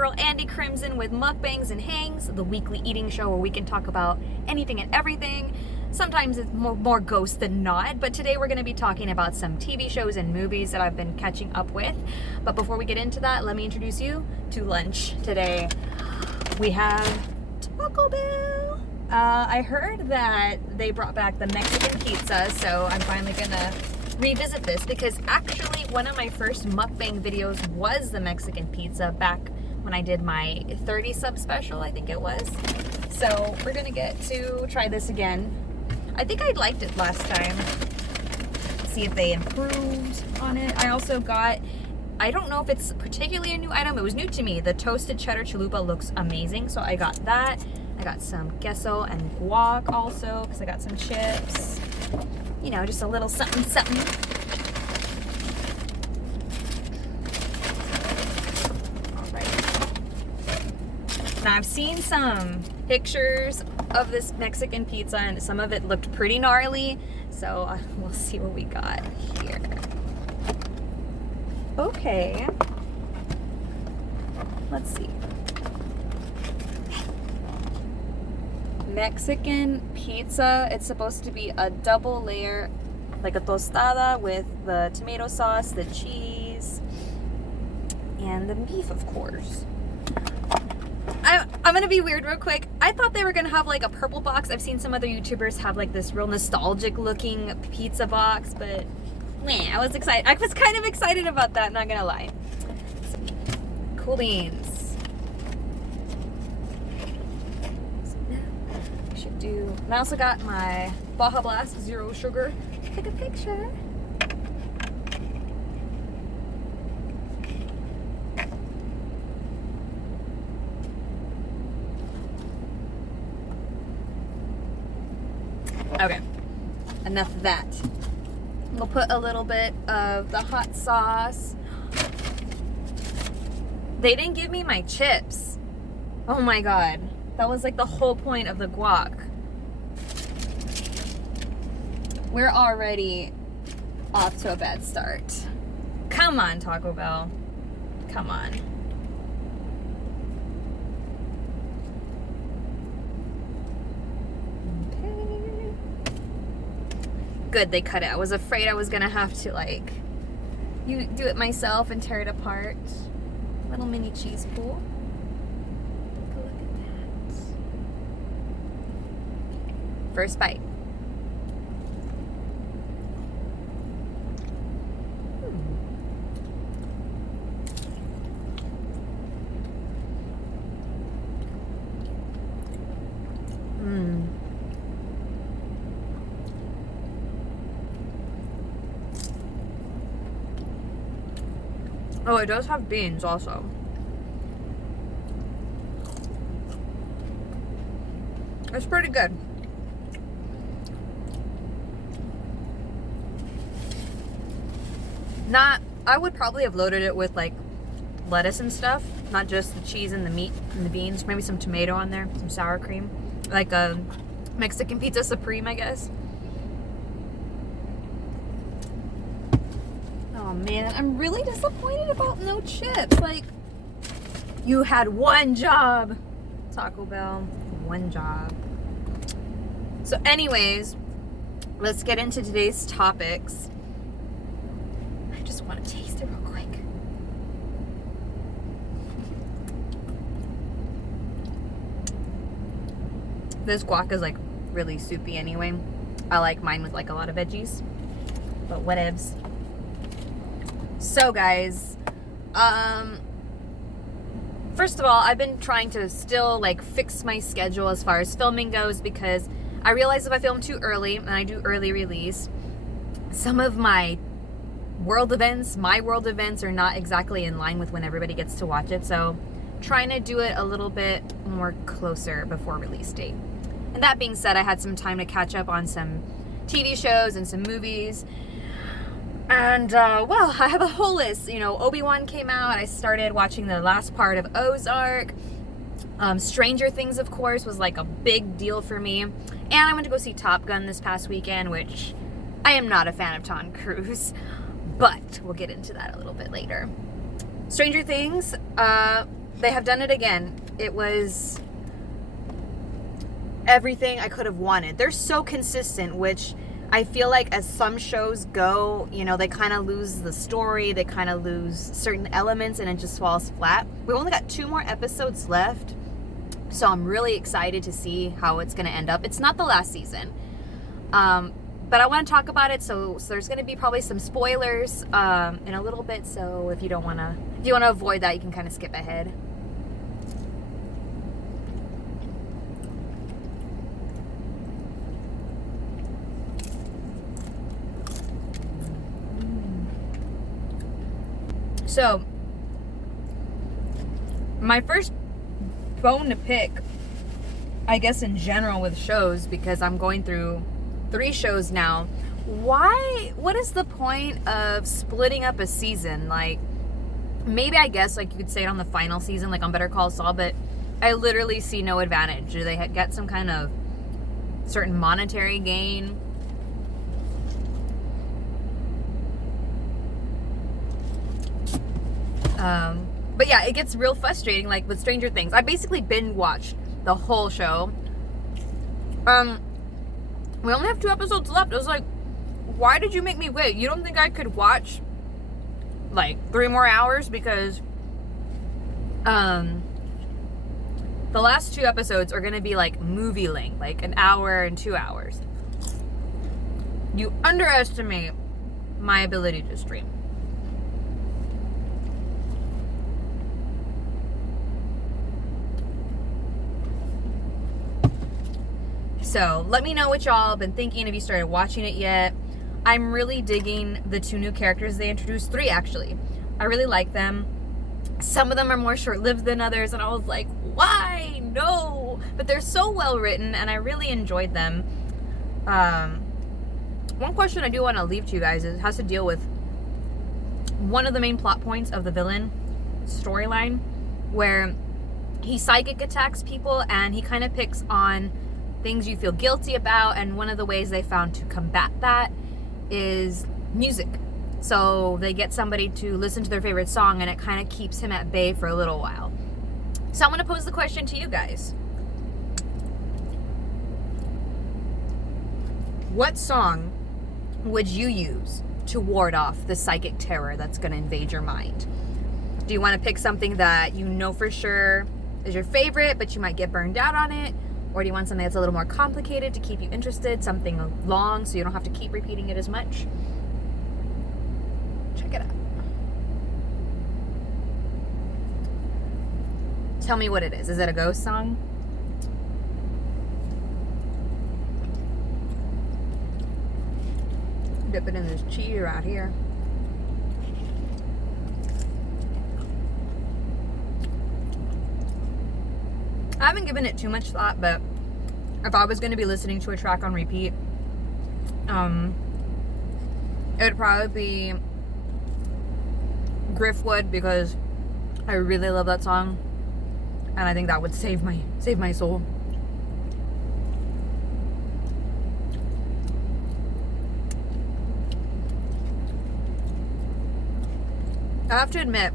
girl Andy Crimson with Mukbangs and Hangs, the weekly eating show where we can talk about anything and everything. Sometimes it's more ghosts than not, but today we're going to be talking about some TV shows and movies that I've been catching up with. But before we get into that, let me introduce you to lunch. Today we have Taco Bell. I heard that they brought back the Mexican pizza, so I'm finally going to revisit this because actually one of my first mukbang videos was the Mexican pizza back when I did my 30 sub special, I think it was. So we're going to get to try this again. I think I liked it last time. See if they improved on it. I also got, I don't know if it's particularly a new item. It was new to me. The toasted cheddar chalupa looks amazing. So I got that. I got some queso and guac also because I got some chips. You know, just a little something, something. All right. Now I've seen some pictures of this Mexican pizza and some of it looked pretty gnarly, so we'll see what we got here. Okay, let's see. Mexican pizza, it's supposed to be a double layer, like a tostada with the tomato sauce, the cheese, and the beef, of course. I'm gonna be weird real quick. I thought they were gonna have like a purple box. I've seen some other YouTubers have like this real nostalgic looking pizza box, but man, I was excited. I was kind of excited about that, not gonna lie. Cool beans. I should do, and I also got my Baja Blast Zero Sugar. Take a picture. Okay, enough of that. We'll put a little bit of the hot sauce. They didn't give me my chips. Oh my god. That was like the whole point of the guac. We're already off to a bad start. Come on, Taco Bell. Come on. Good, they cut it. I was afraid I was gonna have to like do it myself and tear it apart. Little mini cheese pool. Take a look at that. First bite. Oh, it does have beans also. It's pretty good. I would probably have loaded it with like lettuce and stuff, not just the cheese and the meat and the beans. Maybe some tomato on there, some sour cream. Like a Mexican pizza supreme, I guess. Oh man, I'm really disappointed about no chips. Like, you had one job, Taco Bell. One job. So anyways, let's get into today's topics. I just want to taste it real quick. This guac is like really soupy anyway. I like mine with like a lot of veggies, but whatevs. So guys, first of all, I've been trying to still like fix my schedule as far as filming goes because I realize if I film too early and I do early release, some of my world events are not exactly in line with when everybody gets to watch it. So trying to do it a little bit more closer before release date. And that being said, I had some time to catch up on some TV shows and some movies. And, well, I have a whole list. You know, Obi Wan came out. I started watching the last part of Ozark. Stranger Things, of course, was like a big deal for me. And I went to go see Top Gun this past weekend, which I am not a fan of Tom Cruise. But we'll get into that a little bit later. Stranger Things, they have done it again. It was everything I could have wanted. They're so consistent, which I feel like as some shows go, you know, they kind of lose the story, they kind of lose certain elements, and it just falls flat. We've only got 2 more episodes left, so I'm really excited to see how it's going to end up. It's not the last season, but I want to talk about it, so there's going to be probably some spoilers in a little bit, so if you want to avoid that, you can kind of skip ahead. So, my first bone to pick, I guess in general with shows, because I'm going through 3 shows now. What is the point of splitting up a season? Like, maybe I guess like you could say it on the final season, like on Better Call Saul, but I literally see no advantage. Do they get some kind of certain monetary gain? But yeah, it gets real frustrating, like with Stranger Things. I basically binge watched the whole show. We only have 2 episodes left. I was like, why did you make me wait? You don't think I could watch like 3 more hours? Because the last 2 episodes are gonna be like movie length, like 1 hour and 2 hours. You underestimate my ability to stream. So let me know what y'all have been thinking. Have you started watching it yet? I'm really digging the 2 new characters they introduced. 3 actually. I really like them. Some of them are more short-lived than others, and I was like, why? No! But they're so well written, and I really enjoyed them. One question I do want to leave to you guys has to deal with one of the main plot points of the villain storyline, where he psychic attacks people, and he kind of picks on things you feel guilty about, and one of the ways they found to combat that is music. So they get somebody to listen to their favorite song, and it kind of keeps him at bay for a little while. So I'm going to pose the question to you guys. What song would you use to ward off the psychic terror that's going to invade your mind? Do you want to pick something that you know for sure is your favorite, but you might get burned out on it? Or do you want something that's a little more complicated to keep you interested, something long so you don't have to keep repeating it as much? Check it out. Tell me what it is. Is it a ghost song? Dip it in this cheese right here. I haven't given it too much thought, but if I was going to be listening to a track on repeat, it would probably be Griffwood, because I really love that song, and I think that would save my soul. I have to admit,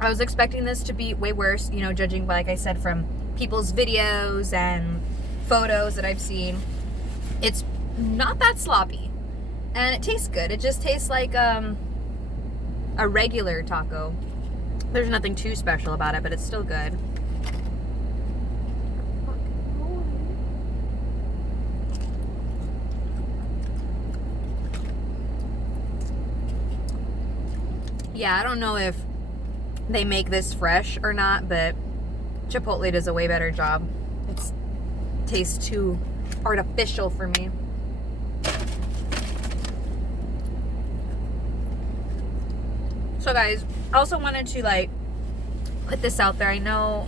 I was expecting this to be way worse, you know, judging, like I said, from people's videos and photos that I've seen. It's not that sloppy, and it tastes good. It just tastes like a regular taco. There's nothing too special about it, but it's still good. Yeah, I don't know if they make this fresh or not, but Chipotle does a way better job. It tastes too artificial for me. So guys, I also wanted to put this out there. I know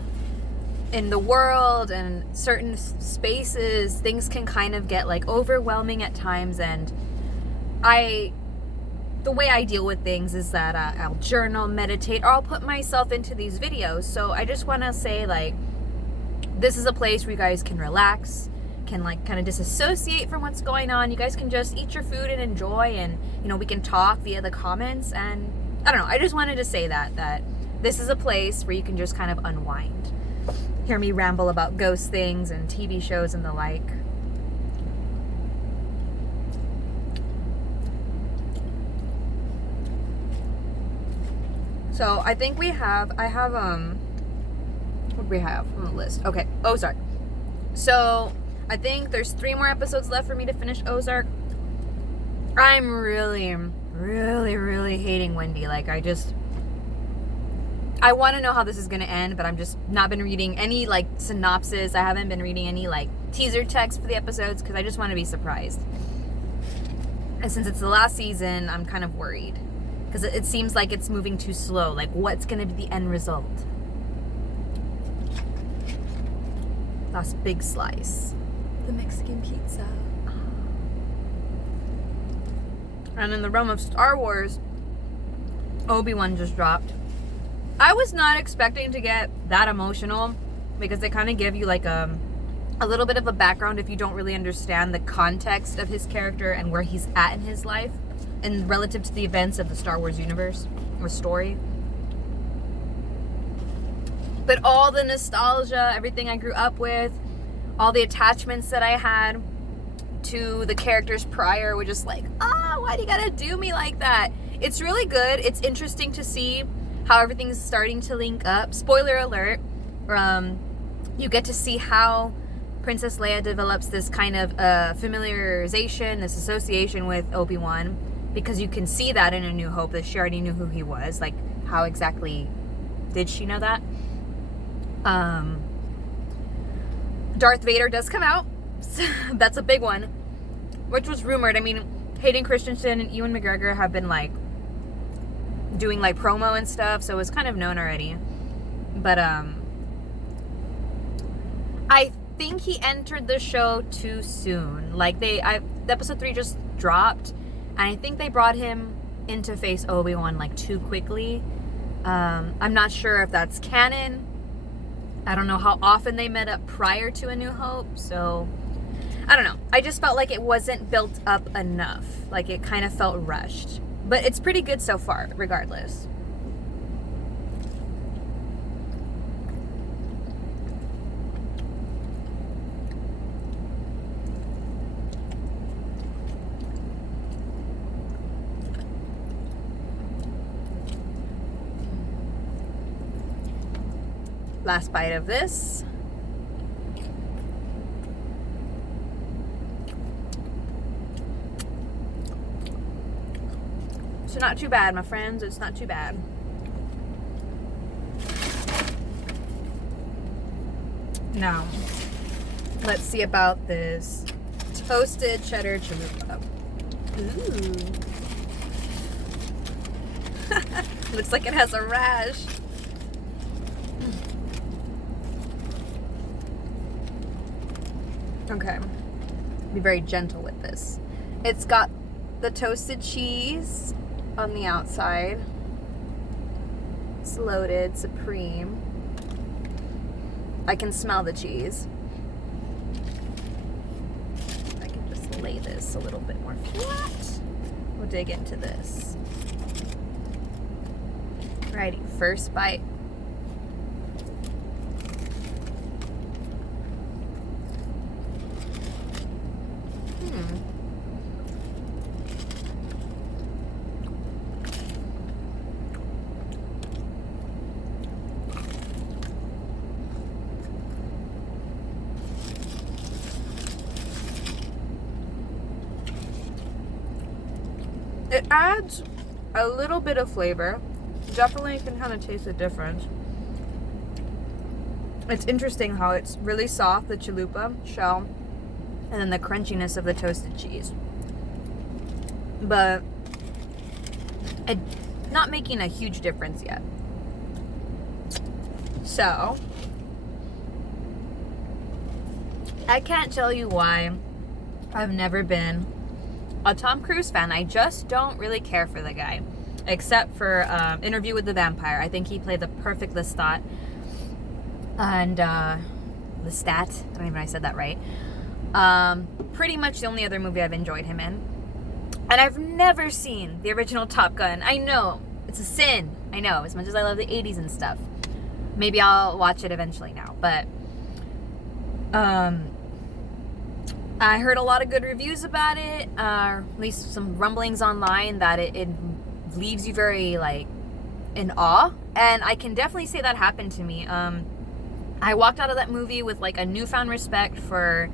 in the world and certain spaces, things can kind of get overwhelming at times, and the way I deal with things is that I'll journal, meditate, or I'll put myself into these videos. So I just want to say, this is a place where you guys can relax, can kind of disassociate from what's going on. You guys can just eat your food and enjoy, and we can talk via the comments. And I don't know, I just wanted to say that this is a place where you can just kind of unwind. Hear me ramble about ghost things and TV shows and the like. So I think what do we have on the list? Okay, Ozark. So I think there's 3 more episodes left for me to finish Ozark. I'm really, really, really hating Wendy. Like, I want to know how this is going to end, but I'm just not been reading any, like, synopsis. I haven't been reading any, like, teaser text for the episodes because I just want to be surprised. And since it's the last season, I'm kind of worried because it seems like it's moving too slow. Like, what's going to be the end result? Last big slice. The Mexican pizza. And in the realm of Star Wars, Obi Wan just dropped. I was not expecting to get that emotional because they kind of give you like a little bit of a background if you don't really understand the context of his character and where he's at in his life and relative to the events of the Star Wars universe or story. But all the nostalgia, everything I grew up with, all the attachments that I had to the characters prior were just like, why do you gotta do me like that? It's really good. It's interesting to see how everything's starting to link up. Spoiler alert, you get to see how Princess Leia develops this kind of familiarization, this association with Obi-Wan, because you can see that in A New Hope, that she already knew who he was. Like, how exactly did she know that? Darth Vader does come out. That's a big one, which was rumored. I mean, Hayden Christensen and Ewan McGregor have been, like, doing, like, promo and stuff, so it was kind of known already. But, I think he entered the show too soon. Like, episode 3 just dropped, and I think they brought him in to face Obi-Wan, like, too quickly. I'm not sure if that's canon. I don't know how often they met up prior to A New Hope, so I don't know. I just felt like it wasn't built up enough. Like, it kind of felt rushed. But it's pretty good so far, regardless. Last bite of this. So not too bad, my friends. It's not too bad. Now, let's see about this toasted cheddar chalupa. Ooh. Looks like it has a rash. Okay. Be very gentle with this. It's got the toasted cheese on the outside. It's loaded, supreme. I can smell the cheese. I can just lay this a little bit more flat. We'll dig into this. Alrighty, first bite. It adds a little bit of flavor. Definitely can kind of taste the difference. It's interesting how it's really soft, the chalupa shell, and then the crunchiness of the toasted cheese. But it's not making a huge difference yet. So, I can't tell you why I've never been a Tom Cruise fan. I just don't really care for the guy, except for Interview with the Vampire. I think he played the perfect Lestat, and Lestat. I don't even know if I said that right. Pretty much the only other movie I've enjoyed him in, and I've never seen the original Top Gun. I know It's a sin. I know, as much as I love the 80s and stuff. Maybe I'll watch it eventually now. But I heard a lot of good reviews about it. At least some rumblings online that it leaves you very, like, in awe. And I can definitely say that happened to me. I walked out of that movie with, like, a newfound respect for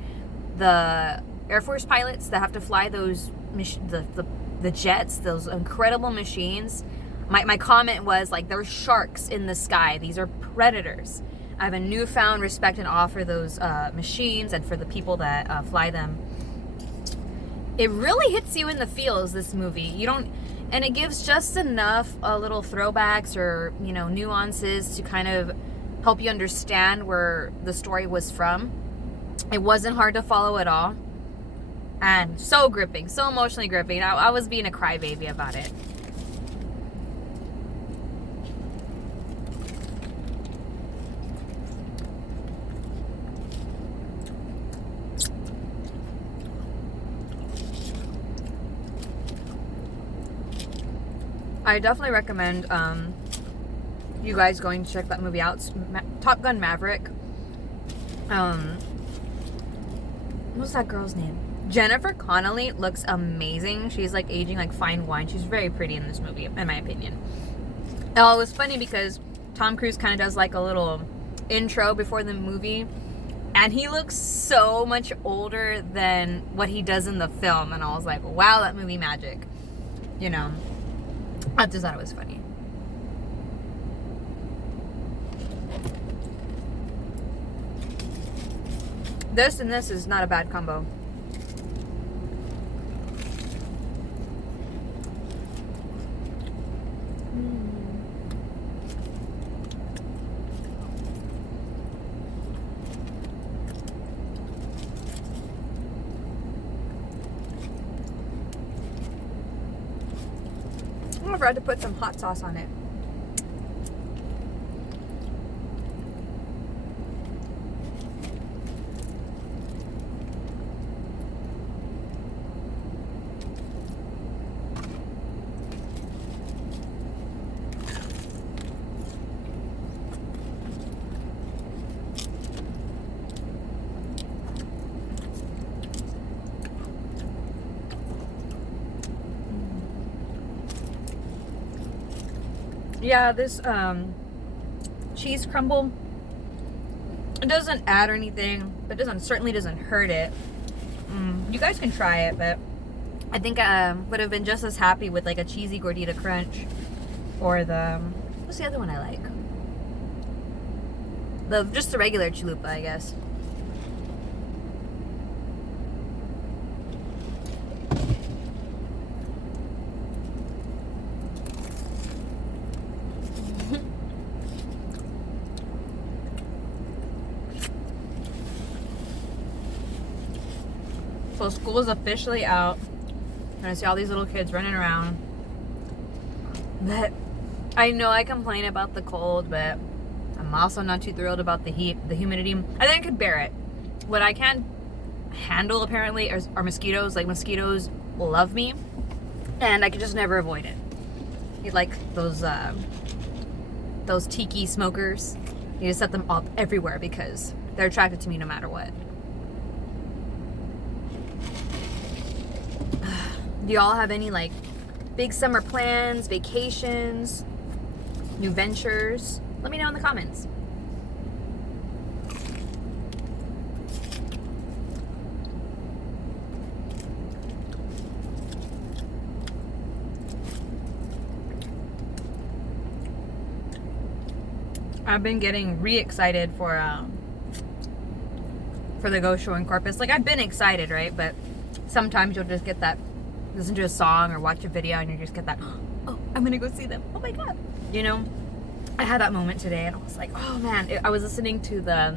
the Air Force pilots that have to fly those the jets, those incredible machines. My comment was, like, there's sharks in the sky. These are predators. I have a newfound respect and awe for those machines and for the people that fly them. It really hits you in the feels, this movie. And it gives just enough little throwbacks or, nuances to kind of help you understand where the story was from. It wasn't hard to follow at all. And so gripping, so emotionally gripping. I was being a crybaby about it. I definitely recommend you guys going to check that movie out. It's Top Gun Maverick. What's that girl's name? Jennifer Connelly looks amazing. She's like aging like fine wine. She's very pretty in this movie, in my opinion. Oh, it was funny because Tom Cruise kind of does like a little intro before the movie, and he looks so much older than what he does in the film. And I was like, wow, that movie magic. I just thought it was funny. This and this is not a bad combo. I forgot to put some hot sauce on it. Yeah, this cheese crumble, it doesn't add or anything, but certainly doesn't hurt it. You guys can try it, but I think I would have been just as happy with like a cheesy gordita crunch, or what's the other one I like? Just the regular chalupa, I guess. So school is officially out, and I see all these little kids running around. But I know I complain about the cold, but I'm also not too thrilled about the heat, the humidity. I think I could bear it. What I can't handle, apparently, are mosquitoes. Like, mosquitoes love me, and I could just never avoid it. You like those tiki smokers. You just set them up everywhere because they're attracted to me no matter what. Do y'all have any like big summer plans, vacations, new ventures? Let me know in the comments. I've been getting re-excited for the Ghost Show in Corpus. Like, I've been excited, right? But sometimes you'll just get that, listen to a song or watch a video and you just get that, oh, I'm gonna go see them. Oh my God. I had that moment today and I was like, oh man. I was listening to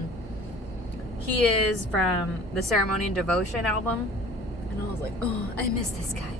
he is from the Ceremony and Devotion album. And I was like, oh, I miss this guy.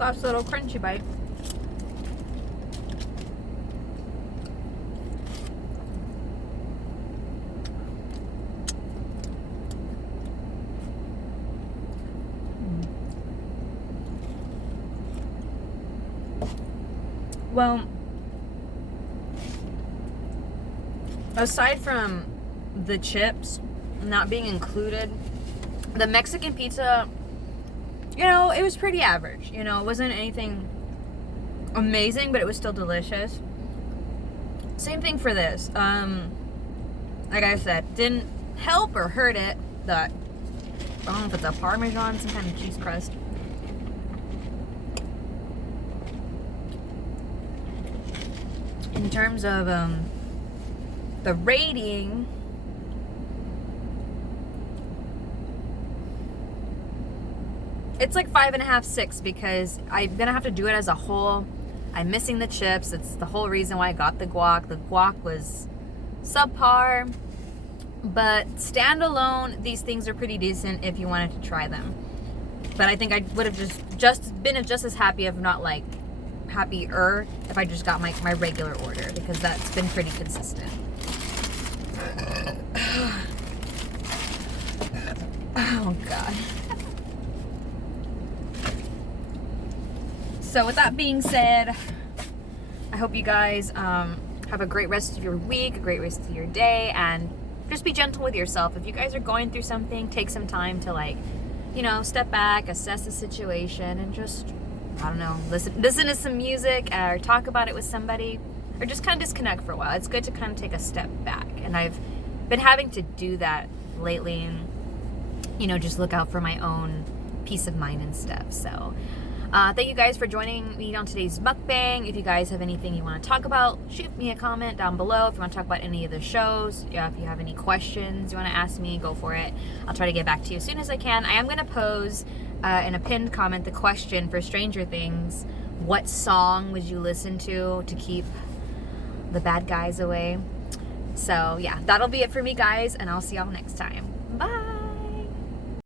Last little crunchy bite. Well, aside from the chips not being included, the Mexican pizza, you know, it was pretty average. You know, it wasn't anything amazing, but it was still delicious. Same thing for this. Like I said, didn't help or hurt it that, I don't know if it's a Parmesan, some kind of cheese crust. In terms of the rating, it's like 5.5, 6, because I'm gonna have to do it as a whole. I'm missing the chips. It's the whole reason why I got the guac. The guac was subpar, but standalone, these things are pretty decent if you wanted to try them. But I think I would have just been just as happy, if not like happier, if I just got my regular order, because that's been pretty consistent. Oh God. So with that being said, I hope you guys have a great rest of your week, a great rest of your day, and just be gentle with yourself. If you guys are going through something, take some time to, like, you know, step back, assess the situation, and just, I don't know, listen to some music, or talk about it with somebody, or just kind of disconnect for a while. It's good to kind of take a step back, and I've been having to do that lately, and, you know, just look out for my own peace of mind and stuff. So thank you guys for joining me on today's mukbang. If you guys have anything you want to talk about, shoot me a comment down below. If you want to talk about any of the shows, if you have any questions you want to ask me, go for it. I'll try to get back to you as soon as I can. I am going to pose in a pinned comment the question for Stranger Things: what song would you listen to keep the bad guys away? So yeah, that'll be it for me, guys, and I'll see y'all next time. Bye.